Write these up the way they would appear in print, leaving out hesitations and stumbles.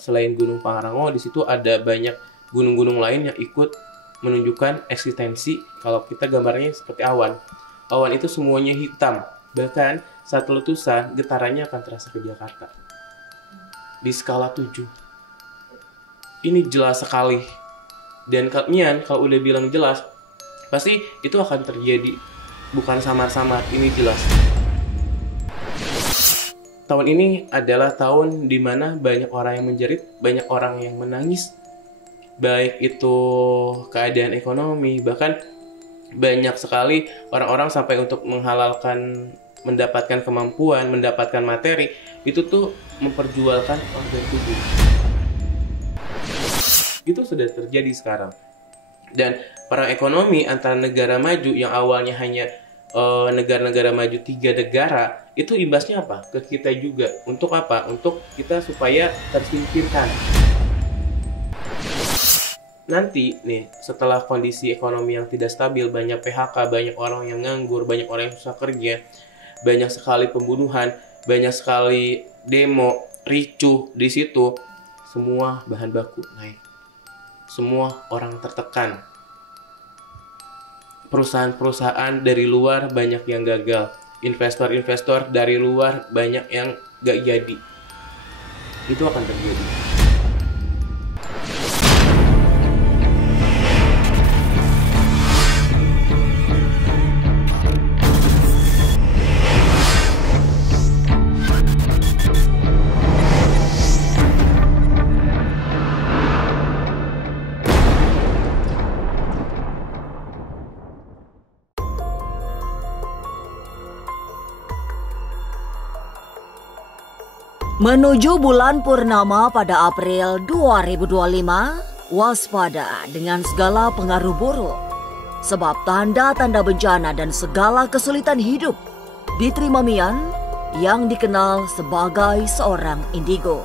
selain Gunung Pangrango, di situ ada banyak gunung-gunung lain yang ikut menunjukkan eksistensi. Kalau kita gambarnya seperti awan. Awan itu semuanya hitam. Bahkan saat letusan, getarannya akan terasa ke Jakarta. Di skala 7. Ini jelas sekali. Dan kalian kalau udah bilang jelas, pasti itu akan terjadi. Bukan samar-samar, ini jelas. Tahun ini adalah tahun di mana banyak orang yang menjerit, banyak orang yang menangis. Baik itu keadaan ekonomi, bahkan banyak sekali orang-orang sampai untuk menghalalkan, mendapatkan kemampuan, mendapatkan materi, itu tuh memperjualkan organ tubuh. Itu sudah terjadi sekarang. Dan perang ekonomi antara negara maju yang awalnya hanya negara-negara maju 3 negara, itu imbasnya apa? Ke kita juga. Untuk apa? Untuk kita supaya tersingkirkan. Nanti nih, setelah kondisi ekonomi yang tidak stabil, banyak PHK, banyak orang yang nganggur, banyak orang yang susah kerja, banyak sekali pembunuhan, banyak sekali demo, ricuh di situ, semua bahan baku naik. Semua orang tertekan. Perusahaan-perusahaan dari luar banyak yang gagal. Investor-investor dari luar banyak yang gak jadi. Itu akan terjadi. Menuju bulan purnama pada April 2025, waspada dengan segala pengaruh buruk. Sebab tanda-tanda bencana dan segala kesulitan hidup diterima Mian yang dikenal sebagai seorang indigo.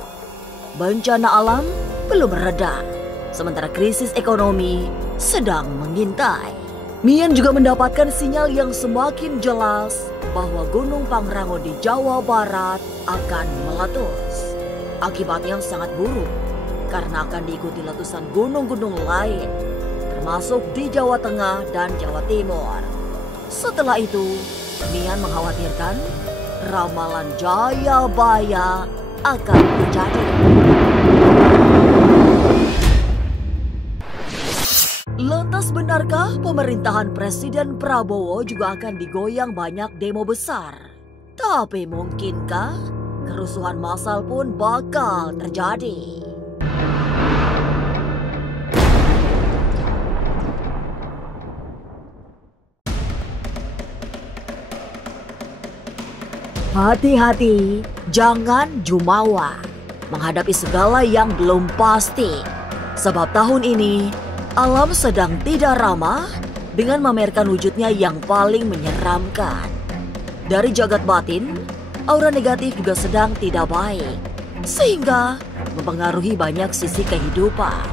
Bencana alam belum mereda, sementara krisis ekonomi sedang mengintai. Mian juga mendapatkan sinyal yang semakin jelas bahwa Gunung Pangrango di Jawa Barat akan meletus. Akibatnya sangat buruk karena akan diikuti letusan gunung-gunung lain, termasuk di Jawa Tengah dan Jawa Timur. Setelah itu, Mian mengkhawatirkan ramalan Jayabaya akan terjadi. Lantas benarkah pemerintahan Presiden Prabowo juga akan digoyang banyak demo besar? Tapi mungkinkah kerusuhan massal pun bakal terjadi? Hati-hati, jangan jumawa menghadapi segala yang belum pasti. Sebab tahun ini alam sedang tidak ramah dengan memamerkan wujudnya yang paling menyeramkan. Dari jagat batin, aura negatif juga sedang tidak baik, sehingga mempengaruhi banyak sisi kehidupan.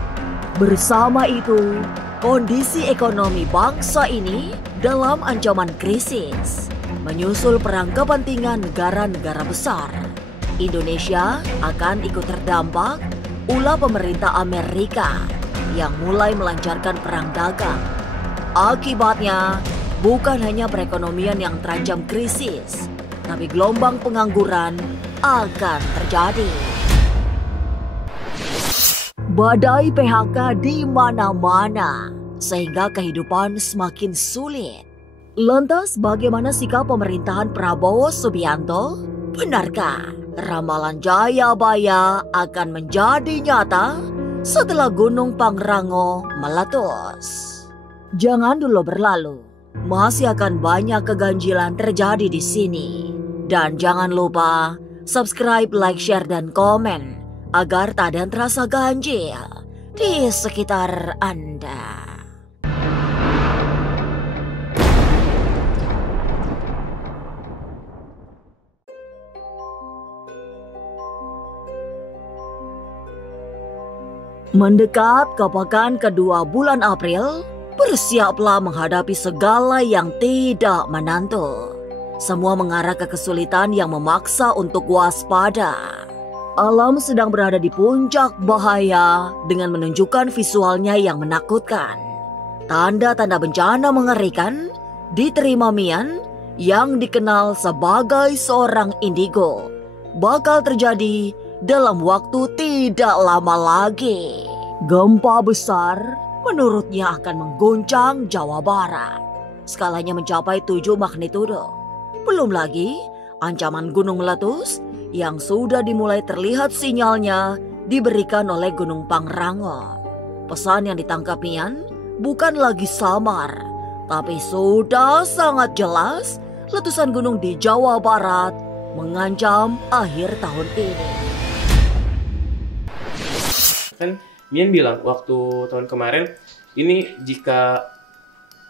Bersama itu, kondisi ekonomi bangsa ini dalam ancaman krisis, menyusul perang kepentingan negara-negara besar. Indonesia akan ikut terdampak ulah pemerintah Amerika yang mulai melancarkan perang dagang. Akibatnya, bukan hanya perekonomian yang terancam krisis, tapi gelombang pengangguran akan terjadi. Badai PHK di mana-mana, sehingga kehidupan semakin sulit. Lantas bagaimana sikap pemerintahan Prabowo Subianto? Benarkah ramalan Jayabaya akan menjadi nyata setelah Gunung Pangrango meletus? Jangan dulu berlalu, masih akan banyak keganjilan terjadi di sini. Dan jangan lupa subscribe, like, share, dan komen agar tak ada yang terasa ganjil di sekitar Anda. Mendekat ke pekan kedua bulan April, bersiaplah menghadapi segala yang tidak menentu. Semua mengarah ke kesulitan yang memaksa untuk waspada. Alam sedang berada di puncak bahaya dengan menunjukkan visualnya yang menakutkan. Tanda-tanda bencana mengerikan diterima Mian yang dikenal sebagai seorang indigo. Bakal terjadi dalam waktu tidak lama lagi. Gempa besar menurutnya akan mengguncang Jawa Barat. Skalanya mencapai 7 magnitudo. Belum lagi ancaman gunung meletus yang sudah dimulai terlihat sinyalnya diberikan oleh Gunung Pangrango. Pesan yang ditangkap Mian bukan lagi samar, tapi sudah sangat jelas letusan gunung di Jawa Barat mengancam akhir tahun ini. Kan Mian bilang waktu tahun kemarin, ini jika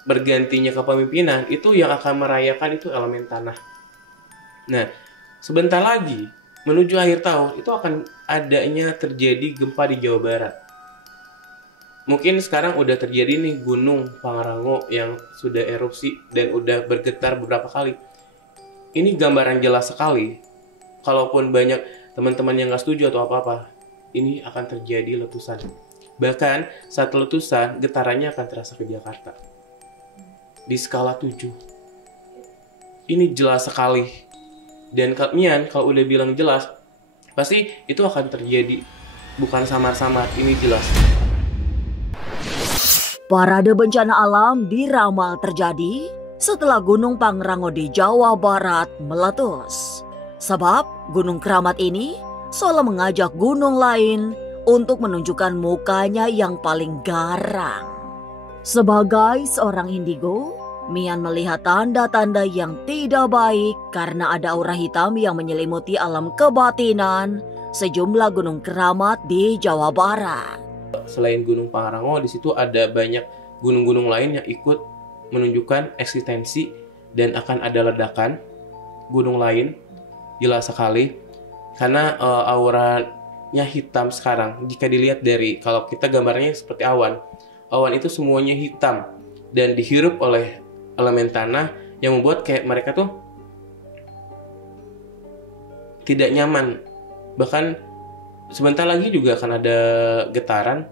bergantinya kepemimpinan, itu yang akan merayakan itu elemen tanah. Nah, sebentar lagi menuju akhir tahun itu akan adanya terjadi gempa di Jawa Barat. Mungkin sekarang udah terjadi nih Gunung Pangrango yang sudah erupsi dan udah bergetar beberapa kali. Ini gambaran jelas sekali. Kalaupun banyak teman-teman yang nggak setuju atau apa-apa, ini akan terjadi letusan. Bahkan saat letusan getarannya akan terasa ke Jakarta. Di skala 7. Ini jelas sekali. Dan Mian kalau udah bilang jelas, pasti itu akan terjadi. Bukan samar-samar, ini jelas. Parade bencana alam diramal terjadi setelah Gunung Pangrango di Jawa Barat meletus. Sebab Gunung Keramat ini seolah mengajak gunung lain untuk menunjukkan mukanya yang paling garang. Sebagai seorang indigo, Mian melihat tanda-tanda yang tidak baik karena ada aura hitam yang menyelimuti alam kebatinan sejumlah gunung keramat di Jawa Barat. Selain Gunung Pangrango, di situ ada banyak gunung-gunung lain yang ikut menunjukkan eksistensi dan akan ada ledakan gunung lain. Jelas sekali karena auranya hitam sekarang. Jika dilihat dari, kalau kita gambarnya seperti awan itu semuanya hitam dan dihirup oleh elemen tanah yang membuat kayak mereka tuh tidak nyaman. Bahkan sebentar lagi juga akan ada getaran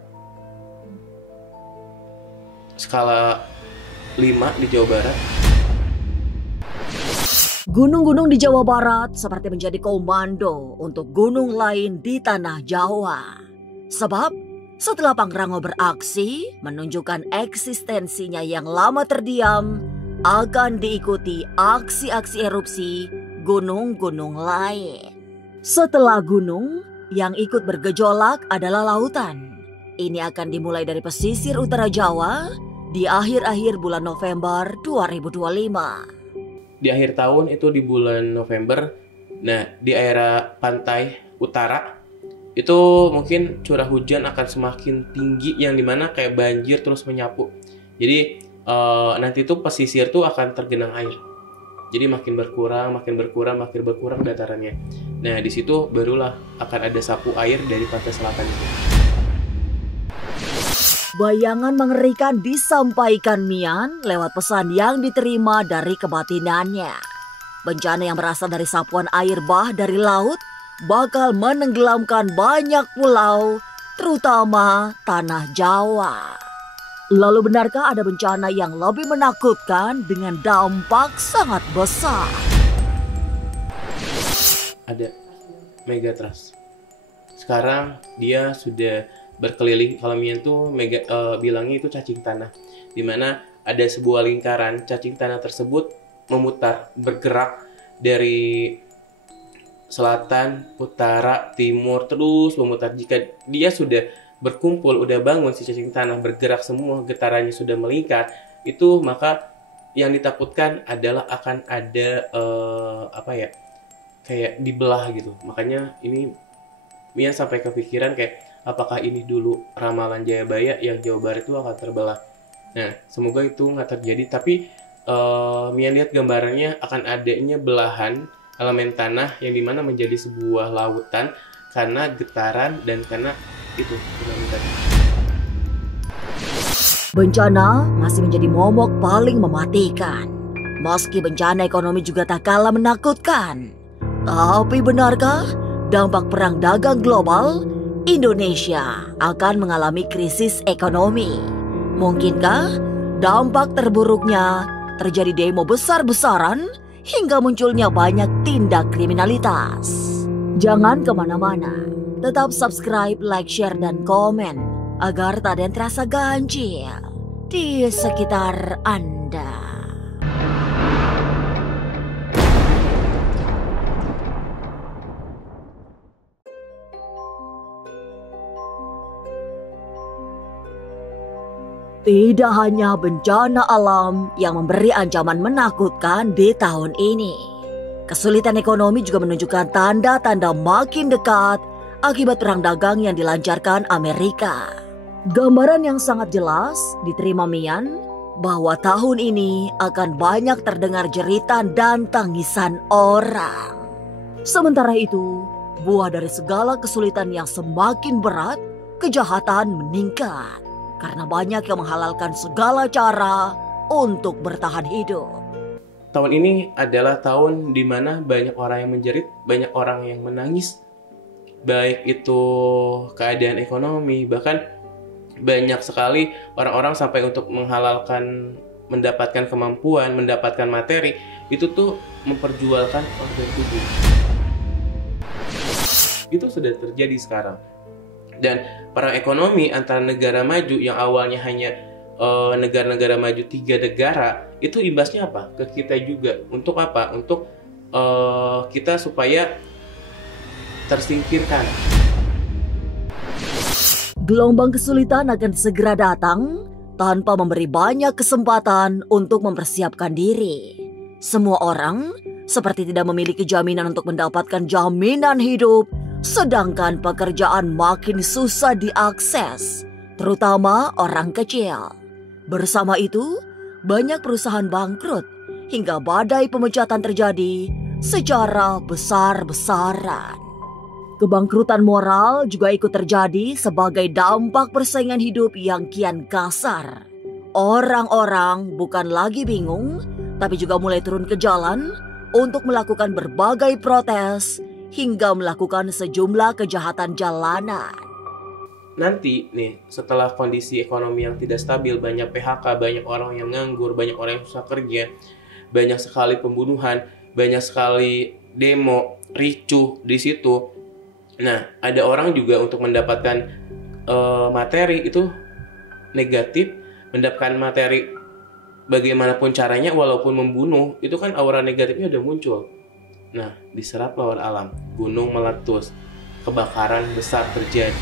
skala 5 di Jawa Barat. Gunung-gunung di Jawa Barat seperti menjadi komando untuk gunung lain di tanah Jawa. Sebab setelah Pangrango beraksi menunjukkan eksistensinya yang lama terdiam, akan diikuti aksi-aksi erupsi gunung-gunung lain. Setelah gunung, yang ikut bergejolak adalah lautan. Ini akan dimulai dari pesisir utara Jawa di akhir-akhir bulan November 2025. Di akhir tahun itu di bulan November, nah di area pantai utara, itu mungkin curah hujan akan semakin tinggi yang dimana kayak banjir terus menyapu. Jadi nanti tuh pesisir tuh akan tergenang air. Jadi makin berkurang datarannya. Nah di situ barulah akan ada sapu air dari pantai selatan itu. Bayangan mengerikan disampaikan Mian lewat pesan yang diterima dari kebatinannya. Bencana yang berasal dari sapuan air bah dari laut bakal menenggelamkan banyak pulau, terutama tanah Jawa. Lalu benarkah ada bencana yang lebih menakutkan dengan dampak sangat besar? Ada Megatrust. Sekarang dia sudah berkeliling. Kalau Mian tuh bilangnya itu cacing tanah, dimana ada sebuah lingkaran cacing tanah tersebut memutar, bergerak dari selatan, utara, timur, terus memutar. Jika dia sudah berkumpul, udah bangun si cacing tanah, bergerak semua, getarannya sudah melingkar, itu maka yang ditakutkan adalah akan ada kayak dibelah gitu. Makanya ini Mia sampai kepikiran kayak apakah ini dulu ramalan Jayabaya yang Jawa Barat itu akan terbelah. Nah, semoga itu nggak terjadi. Tapi Mia lihat gambarannya akan adanya belahan elemen tanah yang dimana menjadi sebuah lautan karena getaran dan karena itu tsunami tadi. Bencana masih menjadi momok paling mematikan. Meski bencana ekonomi juga tak kalah menakutkan. Tapi benarkah dampak perang dagang global, Indonesia akan mengalami krisis ekonomi. Mungkinkah dampak terburuknya terjadi demo besar-besaran hingga munculnya banyak tindak kriminalitas? Jangan kemana-mana, tetap subscribe, like, share, dan komen agar tak ada yang terasa ganjil di sekitar Anda. Tidak hanya bencana alam yang memberi ancaman menakutkan di tahun ini. Kesulitan ekonomi juga menunjukkan tanda-tanda makin dekat akibat perang dagang yang dilancarkan Amerika. Gambaran yang sangat jelas diterima Mian bahwa tahun ini akan banyak terdengar jeritan dan tangisan orang. Sementara itu, buah dari segala kesulitan yang semakin berat, kejahatan meningkat. Karena banyak yang menghalalkan segala cara untuk bertahan hidup. Tahun ini adalah tahun di mana banyak orang yang menjerit, banyak orang yang menangis. Baik itu keadaan ekonomi, bahkan banyak sekali orang-orang sampai untuk menghalalkan, mendapatkan kemampuan, mendapatkan materi, itu tuh memperjualkan organ tubuh. Itu sudah terjadi sekarang. Dan perang ekonomi antara negara maju yang awalnya hanya negara-negara maju 3 negara, itu imbasnya apa? Ke kita juga. Untuk apa? Untuk kita supaya tersingkirkan. Gelombang kesulitan akan segera datang tanpa memberi banyak kesempatan untuk mempersiapkan diri. Semua orang seperti tidak memiliki jaminan untuk mendapatkan jaminan hidup, sedangkan pekerjaan makin susah diakses, terutama orang kecil. Bersama itu, banyak perusahaan bangkrut hingga badai pemecatan terjadi secara besar-besaran. Kebangkrutan moral juga ikut terjadi sebagai dampak persaingan hidup yang kian kasar. Orang-orang bukan lagi bingung, tapi juga mulai turun ke jalan untuk melakukan berbagai protes hingga melakukan sejumlah kejahatan jalanan. Nanti nih, setelah kondisi ekonomi yang tidak stabil, banyak PHK, banyak orang yang nganggur, banyak orang yang susah kerja, banyak sekali pembunuhan, banyak sekali demo, ricuh di situ. Nah, ada orang juga untuk mendapatkan materi itu negatif, mendapatkan materi bagaimanapun caranya, walaupun membunuh, itu kan aura negatifnya udah muncul. Nah, diserap lawan alam, gunung meletus, kebakaran besar terjadi.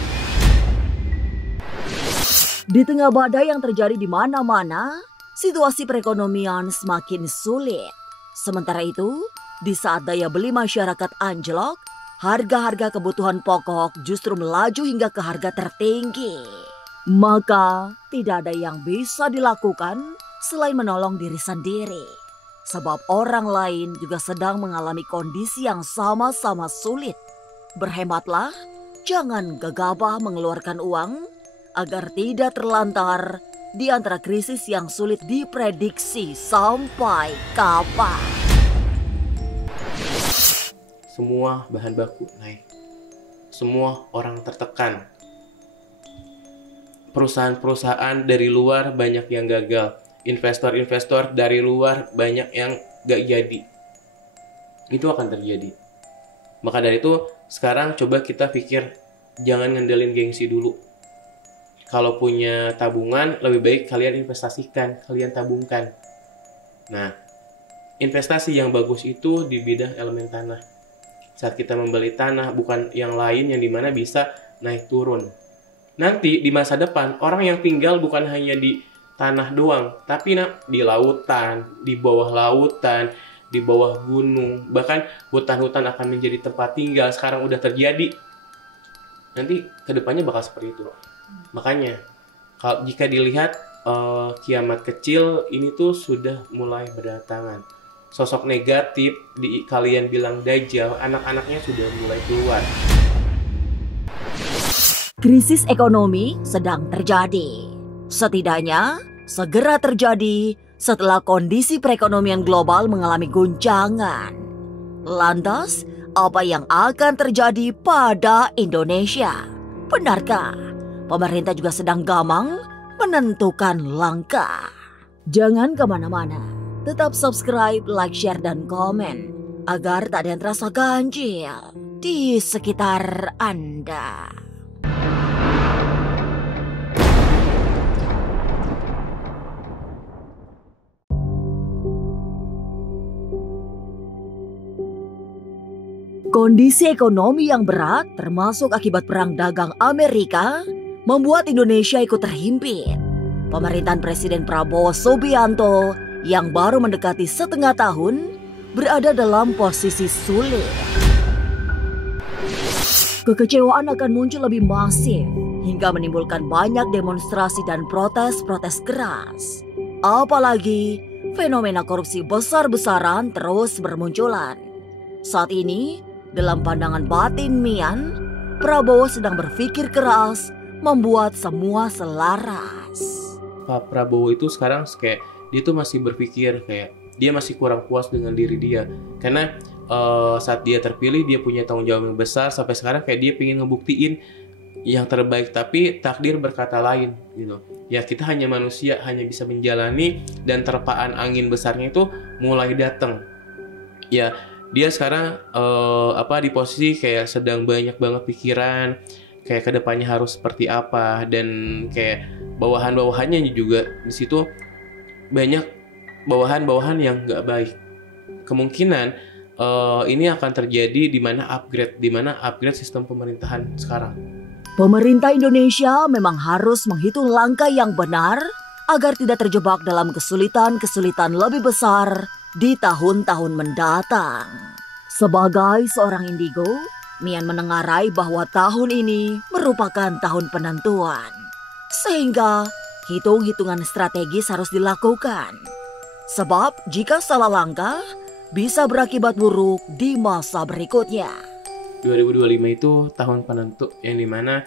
Di tengah badai yang terjadi di mana-mana, situasi perekonomian semakin sulit. Sementara itu, di saat daya beli masyarakat anjlok, harga-harga kebutuhan pokok justru melaju hingga ke harga tertinggi. Maka, tidak ada yang bisa dilakukan selain menolong diri sendiri. Sebab orang lain juga sedang mengalami kondisi yang sama-sama sulit. Berhematlah, jangan gegabah mengeluarkan uang agar tidak terlantar di antara krisis yang sulit diprediksi sampai kapan. Semua bahan baku naik. Semua orang tertekan. Perusahaan-perusahaan dari luar banyak yang gagal. Investor-investor dari luar banyak yang gak jadi. Itu akan terjadi. Maka dari itu, sekarang coba kita pikir, jangan ngandelin gengsi dulu. Kalau punya tabungan, lebih baik kalian investasikan, kalian tabungkan. Nah, investasi yang bagus itu di bidang elemen tanah. Saat kita membeli tanah, bukan yang lain yang dimana bisa naik turun. Nanti di masa depan, orang yang tinggal bukan hanya di tanah doang, tapi di lautan, di bawah lautan, di bawah gunung, bahkan hutan-hutan akan menjadi tempat tinggal. Sekarang udah terjadi. Nanti kedepannya bakal seperti itu. Makanya, kalau jika dilihat kiamat kecil ini tuh sudah mulai berdatangan. Sosok negatif kalian bilang Dajjal, anak-anaknya sudah mulai keluar. Krisis ekonomi sedang terjadi. Setidaknya segera terjadi setelah kondisi perekonomian global mengalami guncangan. Lantas, apa yang akan terjadi pada Indonesia. Benarkah pemerintah juga sedang gamang menentukan langkah? Jangan kemana-mana, tetap subscribe, like, share, dan komen agar tak ada yang terasa ganjil di sekitar Anda. Kondisi ekonomi yang berat termasuk akibat perang dagang Amerika membuat Indonesia ikut terhimpit. Pemerintahan Presiden Prabowo Subianto yang baru mendekati setengah tahun berada dalam posisi sulit. Kekecewaan akan muncul lebih masif hingga menimbulkan banyak demonstrasi dan protes-protes keras. Apalagi fenomena korupsi besar-besaran terus bermunculan. Saat ini, dalam pandangan batin Mian, Prabowo sedang berpikir keras membuat semua selaras. Pak Prabowo itu sekarang kayak dia tuh masih berpikir kayak dia masih kurang puas dengan diri dia. Karena saat dia terpilih dia punya tanggung jawab yang besar, sampai sekarang kayak dia pengen ngebuktiin yang terbaik, tapi takdir berkata lain gitu. Ya kita hanya manusia, hanya bisa menjalani, dan terpaan angin besarnya itu mulai datang. Ya dia sekarang di posisi kayak sedang banyak banget pikiran kayak kedepannya harus seperti apa, dan kayak bawahan-bawahannya juga di situ banyak bawahan-bawahan yang nggak baik. Kemungkinan ini akan terjadi di mana upgrade sistem pemerintahan sekarang. Pemerintah Indonesia memang harus menghitung langkah yang benar agar tidak terjebak dalam kesulitan-kesulitan lebih besar di tahun-tahun mendatang. Sebagai seorang indigo, Mian menengarai bahwa tahun ini merupakan tahun penentuan. Sehingga hitung-hitungan strategis harus dilakukan. Sebab jika salah langkah, bisa berakibat buruk di masa berikutnya. 2025 itu tahun penentu yang dimana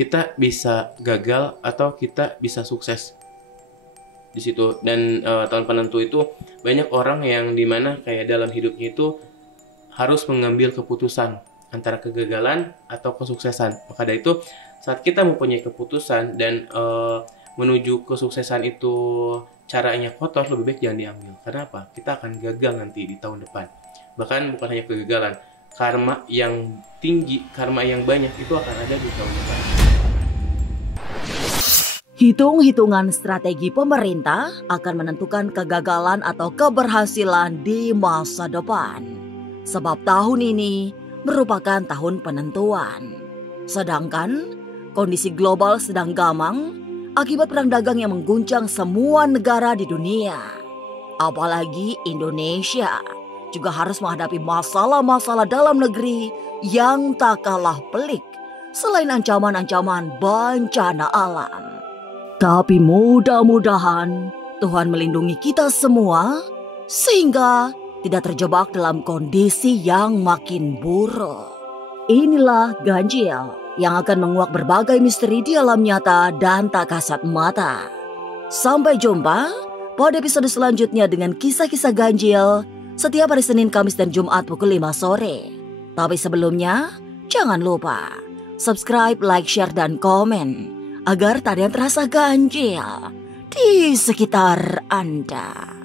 kita bisa gagal atau kita bisa sukses di situ. Dan tahun penentu itu banyak orang yang dimana kayak dalam hidupnya itu harus mengambil keputusan antara kegagalan atau kesuksesan. Maka dari itu saat kita mempunyai keputusan dan menuju kesuksesan itu caranya kotor, lebih baik jangan diambil. Karena apa? Kita akan gagal nanti di tahun depan. Bahkan bukan hanya kegagalan, karma yang tinggi, karma yang banyak itu akan ada di tahun depan. Hitung-hitungan strategi pemerintah akan menentukan kegagalan atau keberhasilan di masa depan. Sebab tahun ini merupakan tahun penentuan. Sedangkan kondisi global sedang gamang akibat perang dagang yang mengguncang semua negara di dunia. Apalagi Indonesia juga harus menghadapi masalah-masalah dalam negeri yang tak kalah pelik selain ancaman-ancaman bencana alam. Tapi mudah-mudahan Tuhan melindungi kita semua sehingga tidak terjebak dalam kondisi yang makin buruk. Inilah Ganjil yang akan menguak berbagai misteri di alam nyata dan tak kasat mata. Sampai jumpa pada episode selanjutnya dengan kisah-kisah ganjil setiap hari Senin, Kamis, dan Jumat pukul 5 sore. Tapi sebelumnya, jangan lupa subscribe, like, share, dan komen agar tak ada yang terasa ganjil di sekitar Anda.